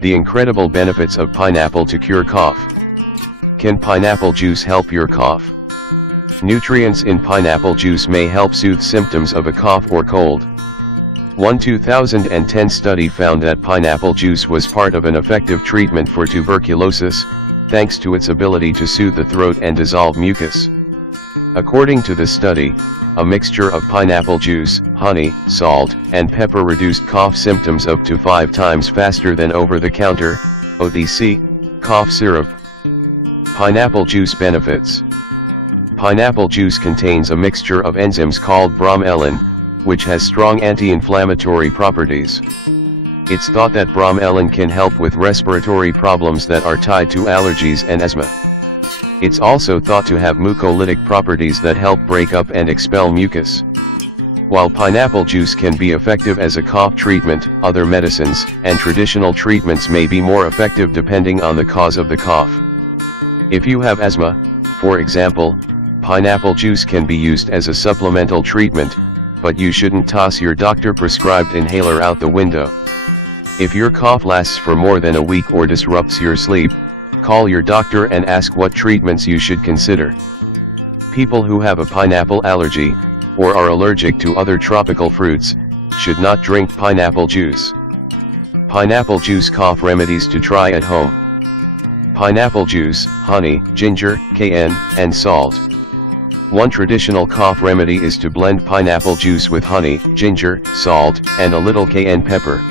The incredible benefits of pineapple to cure cough. Can pineapple juice help your cough? Nutrients in pineapple juice may help soothe symptoms of a cough or cold. One 2010 study found that pineapple juice was part of an effective treatment for tuberculosis, thanks to its ability to soothe the throat and dissolve mucus. According to the study, a mixture of pineapple juice, honey, salt, and pepper reduced cough symptoms up to 5 times faster than over-the-counter, OTC, cough syrup. Pineapple juice benefits. Pineapple juice contains a mixture of enzymes called bromelain, which has strong anti-inflammatory properties. It's thought that bromelain can help with respiratory problems that are tied to allergies and asthma. It's also thought to have mucolytic properties that help break up and expel mucus. While pineapple juice can be effective as a cough treatment, other medicines and traditional treatments may be more effective depending on the cause of the cough. If you have asthma, for example, pineapple juice can be used as a supplemental treatment, but you shouldn't toss your doctor-prescribed inhaler out the window. If your cough lasts for more than a week or disrupts your sleep, call your doctor and ask what treatments you should consider. People who have a pineapple allergy, or are allergic to other tropical fruits, should not drink pineapple juice. Pineapple juice cough remedies to try at home. Pineapple juice, honey, ginger, cayenne, and salt. One traditional cough remedy is to blend pineapple juice with honey, ginger, salt, and a little cayenne pepper.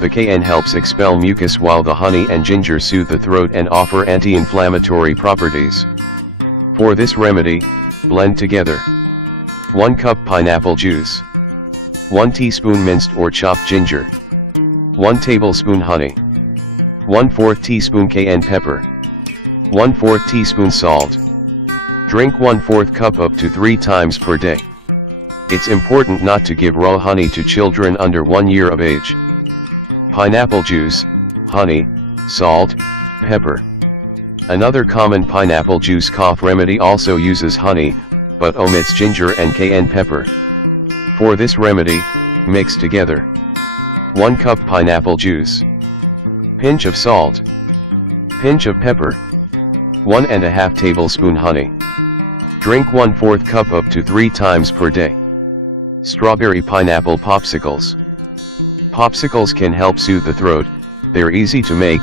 The cayenne helps expel mucus while the honey and ginger soothe the throat and offer anti-inflammatory properties. For this remedy, blend together 1 cup pineapple juice, 1 teaspoon minced or chopped ginger, 1 tablespoon honey, 1/4 teaspoon cayenne pepper, 1/4 teaspoon salt. Drink 1/4 cup up to 3 times per day. It's important not to give raw honey to children under 1 year of age. Pineapple juice, honey, salt, pepper. Another common pineapple juice cough remedy also uses honey, but omits ginger and cayenne pepper. For this remedy, mix together 1 cup pineapple juice, pinch of salt, pinch of pepper, 1½ tablespoon honey. Drink 1/4 cup up to 3 times per day. Strawberry pineapple popsicles. Popsicles can help soothe the throat, they're easy to make,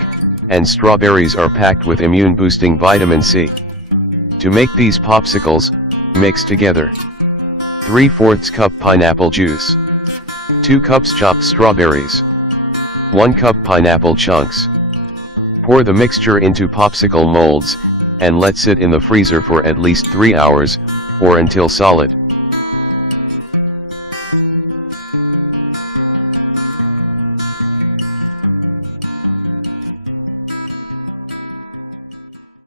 and strawberries are packed with immune-boosting vitamin C. To make these popsicles, mix together 3/4 cup pineapple juice, 2 cups chopped strawberries, 1 cup pineapple chunks. Pour the mixture into popsicle molds, and let sit in the freezer for at least 3 hours, or until solid.